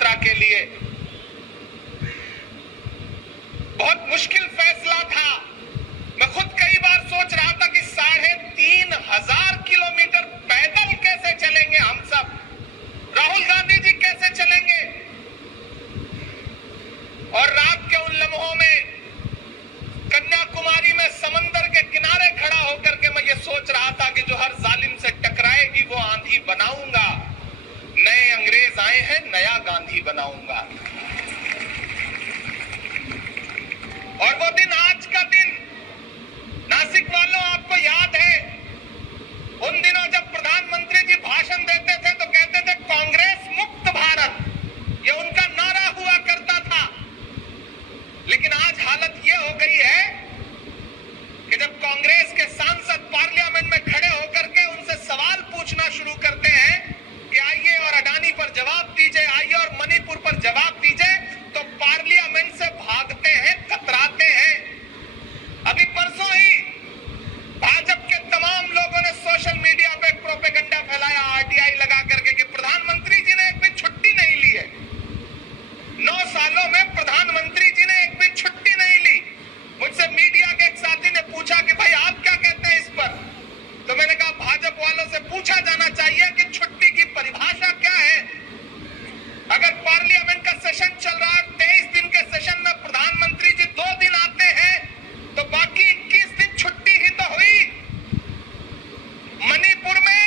यात्रा के लिए। बहुत मुश्किल फैसला था। मैं खुद कई बार सोच रहा था कि 3,500 किलोमीटर पैदल कैसे चलेंगे हम सब, राहुल गांधी जी कैसे चलेंगे। और रात के उन लम्हों में कन्याकुमारी में समंदर के किनारे खड़ा होकर के मैं ये सोच रहा था कि जो हर जालिम से टकराएगी वो आंधी बनाऊंगा। नए अंग्रेज आए हैं, नया गांधी बनाऊंगा। और वो दिन, आज का दिन, नासिक वालों आपको याद है उन दिनों जब प्रधानमंत्री जी भाषण देते थे तो कहते थे कांग्रेस मुक्त भारत, ये उनका नारा हुआ करता था। लेकिन आज हालत ये हो गई है कि जब कांग्रेस के सांसद पार्लियामेंट में खड़े होकर के उनसे सवाल पूछना शुरू करते हैं कि आइए और अडानी पर जवाब दीजिए, आइए और मणिपुर पर जवाब दीजिए, तो पार्लियामेंट से भागते हैं, कतराते हैं। अभी परसों ही भाजपा के तमाम लोगों ने सोशल मीडिया पे प्रोपेगेंडा फैलाया आरटीआई लगा करके कि प्रधानमंत्री जी ने एक भी छुट्टी नहीं ली है। 9 सालों में प्रधानमंत्री जी ने एक भी छुट्टी नहीं ली। मुझसे मीडिया के एक साथी ने पूछा कि भाई आप क्या कहते हैं इस पर, तो मैंने कहा भाजपा वालों से पूछा जाना चाहिए कि छुट्टी की परिभाषा क्या है। अगर पार्लियामेंट का सेशन चल रहा है, 23 दिन के सेशन में प्रधानमंत्री जी 2 दिन आते हैं, तो बाकी 21 दिन छुट्टी ही तो हुई। मणिपुर में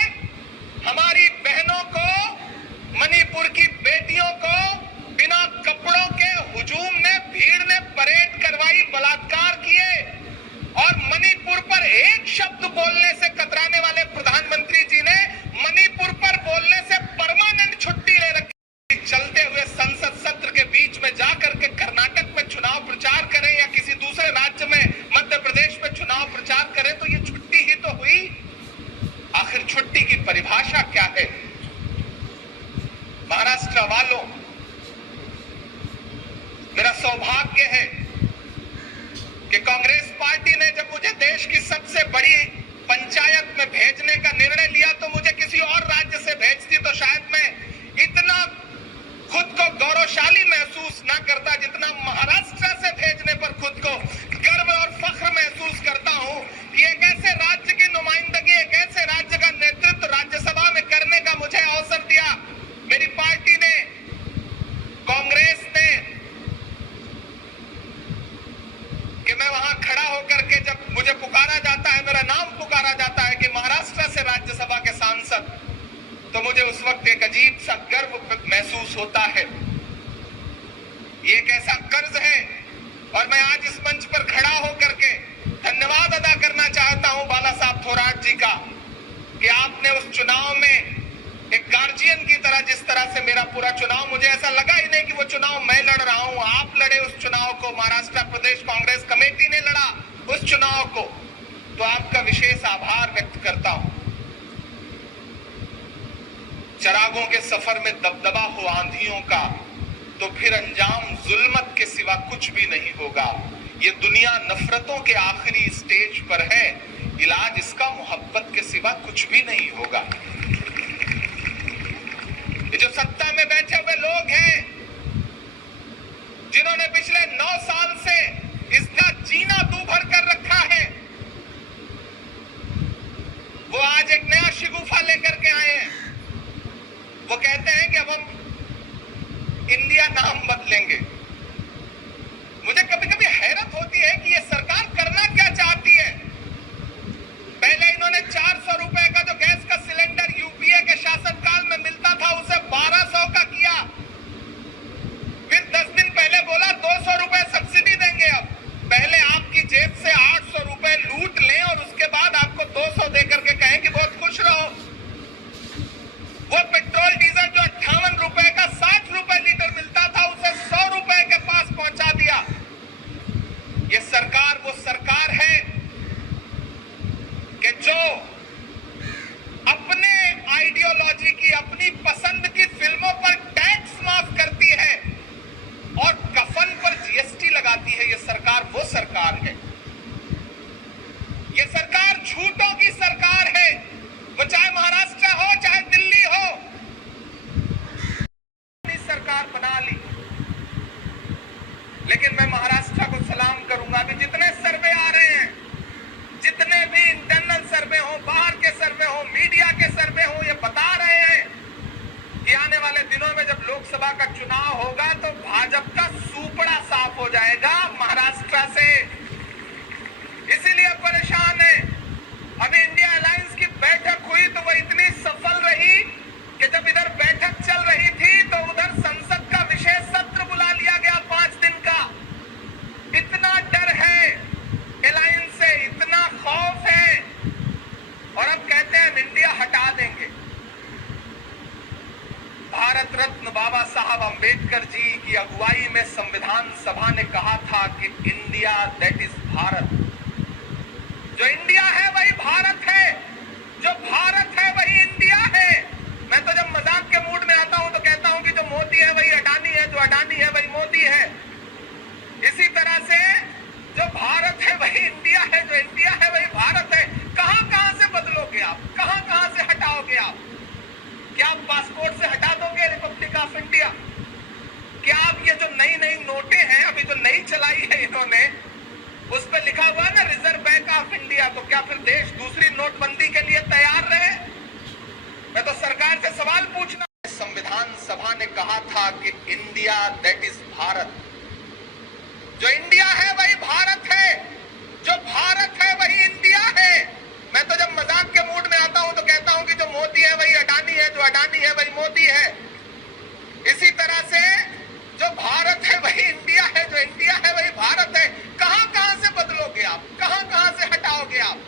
हमारी बहनों को, मणिपुर की बेटियों को बिना कपड़ों के हुजूम ने, भीड़ ने परेड करवाई, बलात्कार किए, और मणिपुर पर एक शब्द बोलने से कतराने वाले प्रधानमंत्री जी ने मणिपुर पर बोलने से परमानेंट छुट्टी ले रखी। चलते हुए संसद सत्र के बीच में जाकर के कर्नाटक में चुनाव प्रचार करें या किसी दूसरे राज्य में, मध्य प्रदेश में चुनाव प्रचार करें, तो ये छुट्टी ही तो हुई। आखिर छुट्टी की परिभाषा क्या है? महाराष्ट्र वालों, मेरा सौभाग्य है कि कांग्रेस पार्टी ने जब मुझे देश की सबसे बड़ी पंचायत में भेजने का निर्णय लिया तो मुझे किसी और राज्य से भेजती तो शायद मैं इतना खुद को गौरवशाली महसूस ना करता जितना महाराष्ट्र से भेजने पर खुद को गर्व और फख्र महसूस करता हूं कि एक ऐसे राज्य की नुमाइंदगी, एक ऐसे राज्य का नेतृत्व राज्यसभा में करने का मुझे अवसर दिया। मेरी पार्टी ने, कांग्रेस ने, कि मैं वहां खड़ा होकर के जब मुझे पुकारा जाता है, मेरा नाम पुकारा जाता है कि महाराष्ट्र से राज्यसभा के सांसद, तो मुझे उस वक्त एक अजीब सा गर्व महसूस होता है। ये एक ऐसा कर्ज है, और मैं आज इस मंच पर खड़ा होकर के धन्यवाद अदा करना चाहता हूं बाला साहब थोराट जी का कि आपने उस चुनाव में एक गार्जियन की तरह, जिस तरह से मेरा पूरा चुनाव, मुझे ऐसा लगा ही नहीं कि वो चुनाव मैं लड़ रहा हूं, आप लड़े उस चुनाव को, महाराष्ट्र प्रदेश कांग्रेस कमेटी ने लड़ा उस चुनाव को, तो आपका विशेष आभार व्यक्त करता हूं। चरागों के सफर में दबदबा हो आंधियों का, तो फिर अंजाम जुल्मत के सिवा कुछ भी नहीं होगा। ये दुनिया नफरतों के आखिरी स्टेज पर है, इलाज इसका मोहब्बत के सिवा कुछ भी नहीं होगा। ये जो सत्ता में बैठे हुए लोग हैं, जिन्होंने पिछले 9 साल से इसका जीना दूभर कर रखा है, वो आज एक नया शिगुफा लेकर के आए हैं। वो कहते हैं कि अब हम इंडिया नाम बदलेंगे। मुझे कभी कभी हैरत होती है कि ये सरकार करना क्या चाहती है। पहले इन्होंने 400 रुपए का जो गैस का सिलेंडर यूपीए के शासनकाल में मिलता था उसे 1200 का किया। फिर 10 दिन पहले बोला 200 रुपए सब्सिडी देंगे। अब पहले आपकी जेब से 800 रुपए लूट लें और उसके बाद आपको 200 देकर के कहें कि बहुत खुश रहो। वो पेट्रोल डीजल जो 58 रुपए का 60 रुपए लीटर मिलता था लेकिन मैं महाराष्ट्र को सलाम करूंगा। अभी जितने सर्वे आ रहे हैं, जितने भी इंटरनल सर्वे हो, बाहर के सर्वे हो, मीडिया के सर्वे हो, ये बता रहे हैं कि आने वाले दिनों में जब लोकसभा का चुनाव होगा तो भाजपा का सूपड़ा साफ हो जाएगा महाराष्ट्र से। इसीलिए परेशान है। अभी इंडिया अलायंस की बैठक हुई तो वो इतनी सफल रही कि जब इधर बैठक चल रही थी तो उधर संसद का विशेष सत्र बुला लिया गया 5 दिन का। इतना डर है अलायंस से, इतना खौफ है, और अब कहते हैं इंडिया हटा देंगे। भारत रत्न बाबा साहब अंबेडकर जी की अगुवाई में संविधान सभा ने कहा था कि इंडिया दैट इज भारत। जो इंडिया है वही भारत है, जो भारत है वही इंडिया है। मैं तो जब मजाक के मूड में आता हूं तो कहता हूं कि जो मोदी है वही अडानी है, जो अडानी है वही मोदी है। इसी तरह से जो भारत है वही इंडिया है, जो इंडिया है वही भारत है। कहां कहां से बदलोगे आप, कहां कहां से हटाओगे आप? क्या आप पासपोर्ट से हटा दोगे रिपब्लिक ऑफ इंडिया? क्या आप ये जो नई नई नोटें हैं अभी जो नई चलाई है इन्होंने, उस पर लिखा हुआ है ना रिजर्व बैंक ऑफ इंडिया, तो क्या फिर देश दूसरी नोटबंदी के लिए तैयार रहे? मैं तो सरकार से सवाल पूछना। संविधान सभा ने कहा था कि इंडिया दैट इज भारत। जो इंडिया है वही भारत है, जो भारत है वही इंडिया है। मैं तो जब मजाक के मूड में आता हूं तो कहता हूं कि जो मोदी है वही अडानी है, जो अडानी है वही मोदी है। इसी तरह से जो भारत है वही इंडिया है, जो इंडिया है वही भारत है। कहां कहां से बदलोगे आप, कहां कहां से हटाओगे आप?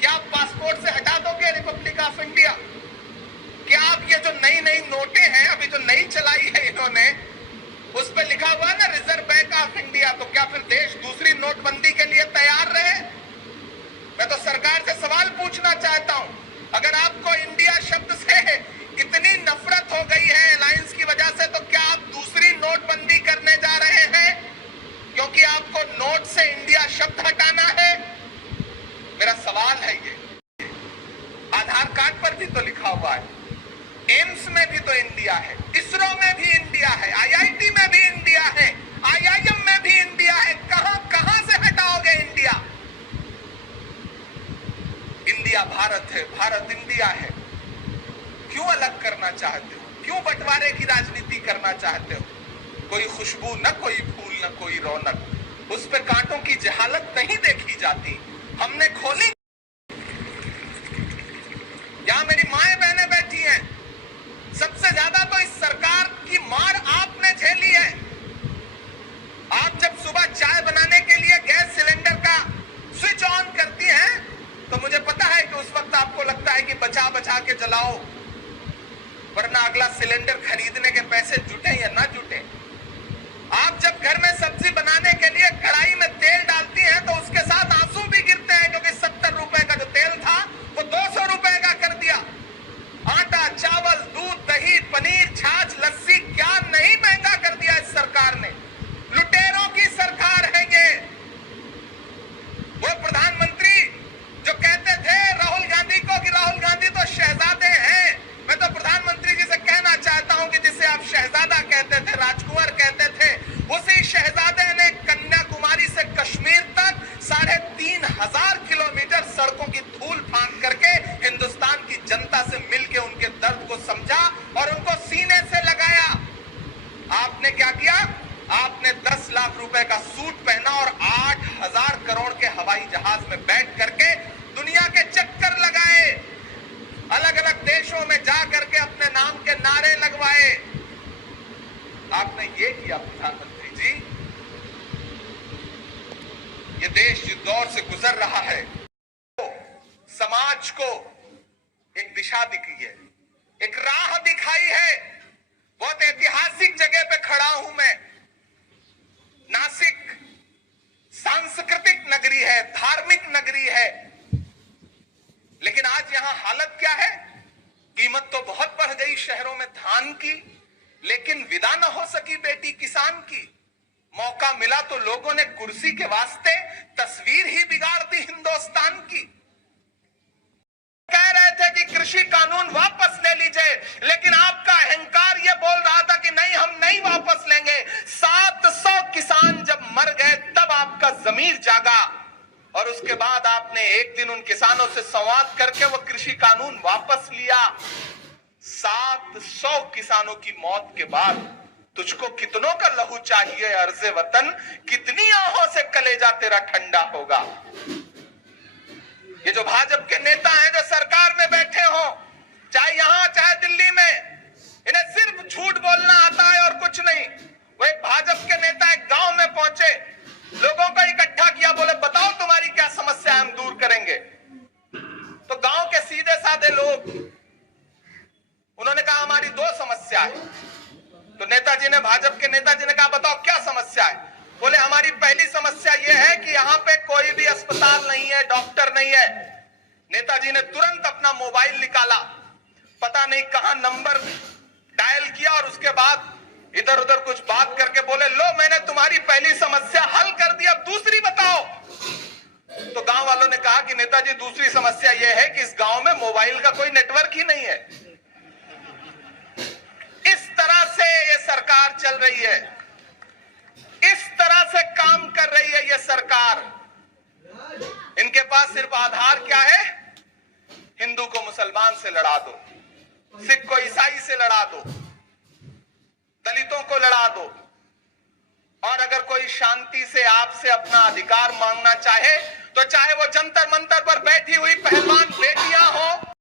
क्या आप पासपोर्ट से हटा दोगे रिपब्लिक ऑफ इंडिया? क्या आप ये जो नई नई नोटें हैं अभी जो नई चलाई है इन्होंने, उस पर लिखा हुआ है ना रिजर्व बैंक ऑफ इंडिया, तो क्या फिर देश दूसरी नोटबंदी के लिए तैयार रहे? मैं तो सरकार से सवाल पूछना चाहता हूं, अगर आपको इंडिया शब्द से इतनी नफरत हो गई है अलायंस की वजह से, तो क्या आप दूसरी नोटबंदी करने जा रहे हैं क्योंकि आपको नोट से इंडिया शब्द हटाना है? मेरा सवाल है ये। आधार कार्ड पर भी तो लिखा हुआ है, एम्स में भी तो इंडिया है, इसरो में भी इंडिया है, आईआईटी में भी इंडिया है, आईआईएम में भी इंडिया है। कहां कहां से हटाओगे इंडिया? इंडिया भारत है, भारत इंडिया है। क्यों अलग करना चाहते हो? क्यों बंटवारे की राजनीति करना चाहते हो? कोई खुशबू न, कोई फूल न, कोई रौनक, उस पर कांटों की जहालत नहीं देखी जाती। हमने खोली। यहां मेरी माएं बहनें बैठी हैं, सबसे ज्यादा तो इस सरकार की मार आपने झेली है। आप जब सुबह चाय बनाने के लिए गैस सिलेंडर का स्विच ऑन करती हैं तो मुझे पता है कि उस वक्त आपको लगता है कि बचा बचा के जलाओ, वरना अगला सिलेंडर खरीदने के पैसे जुटे या ना जुटे। आप जब घर में सब्जी बनाने के लिए कढ़ाई में तेल डालती हैं तो उसके साथ आंसू भी गिरते हैं, क्योंकि 70 रुपए का जो तेल था वो 200 रुपए का कर दिया। आटा, चावल, दूध, दही, पनीर, छाछ, लस्सी, क्या नहीं महंगा कर दिया इस सरकार ने। लुटेरों की सरकार है ये। वो प्रधानमंत्री जो कहते थे राहुल गांधी को कि राहुल गांधी तो शहजादे हैं, मैं तो प्रधानमंत्री जी से कहना चाहता हूं कि जिसे आप शहजादा कहते थे, राजकुंवर कहते थे, उसी शहजादे ने कन्याकुमारी से कश्मीर तक 3,500 किलोमीटर सड़कों की धूल फांक करके हिंदुस्तान की जनता से मिलकर उनके दर्द को समझा और उनको सीने से लगाया। आपने क्या किया? आपने 10 लाख रुपए का सूट पहना और 8,000 करोड़ के हवाई जहाज में बैठ करके दुनिया के चक्कर लगाए, अलग अलग देशों में जा करके अपने नाम के नारे लगवाए। आपने ये किया प्रधानमंत्री जी। ये देश जिस दौर से गुजर रहा है, तो समाज को एक दिशा दिखी है, एक राह दिखाई है। बहुत ऐतिहासिक जगह पे खड़ा हूं मैं। नासिक सांस्कृतिक नगरी है, धार्मिक नगरी है, लेकिन आज यहां हालत क्या है? कीमत तो बहुत बढ़ गई शहरों में धान की, लेकिन विदा न हो सकी बेटी किसान की। मौका मिला तो लोगों ने कुर्सी के वास्ते तस्वीर ही बिगाड़ दी हिंदुस्तान की। कह रहे थे कि कृषि कानून वापस ले लीजिए, लेकिन आपका अहंकार यह बोल रहा था कि नहीं, हम नहीं वापस लेंगे। 700 किसान से संवाद करके वो कृषि कानून वापस लिया। 700 किसानों की मौत के बाद तुझको कितनों का लहू चाहिए अर्ज़े वतन, कितनी आहों से कलेजा तेरा ठंडा होगा। ये जो भाजपा के नेता हैं जो सरकार में बैठे हो, चाहे यहां चाहे दिल्ली में, इन्हें सिर्फ झूठ बोलना आता है और कुछ नहीं। वो एक भाजपा के नेता एक गांव में पहुंचे, लोगों को इकट्ठा किया, बोले बताओ तुम्हारी क्या समस्या है, हम दूर करेंगे। तो गांव के सीधे साधे लोग, उन्होंने कहा हमारी 2 समस्या है। तो नेताजी ने, भाजपा के नेताजी ने कहा बताओ क्या समस्या है। बोले हमारी पहली समस्या यह है कि यहां पे कोई भी अस्पताल नहीं है, डॉक्टर नहीं है। नेताजी ने तुरंत अपना मोबाइल निकाला, पता नहीं कहां नंबर डायल किया और उसके बाद इधर उधर कुछ बात करके बोले लो मैंने तुम्हारी पहली समस्या हल कर दी, अब दूसरी बताओ। तो गांव वालों ने कहा कि नेताजी दूसरी समस्या यह है कि इस गांव में मोबाइल का कोई नेटवर्क ही नहीं है। इस तरह से ये सरकार चल रही है, इस तरह से काम कर रही है ये सरकार। इनके पास सिर्फ आधार क्या है, हिंदू को मुसलमान से लड़ा दो, सिख को ईसाई से लड़ा दो, दलितों को लड़ा दो, और अगर कोई शांति से आपसे अपना अधिकार मांगना चाहे तो चाहे वो जंतर मंतर पर बैठी हुई पहलवान बेटियां हो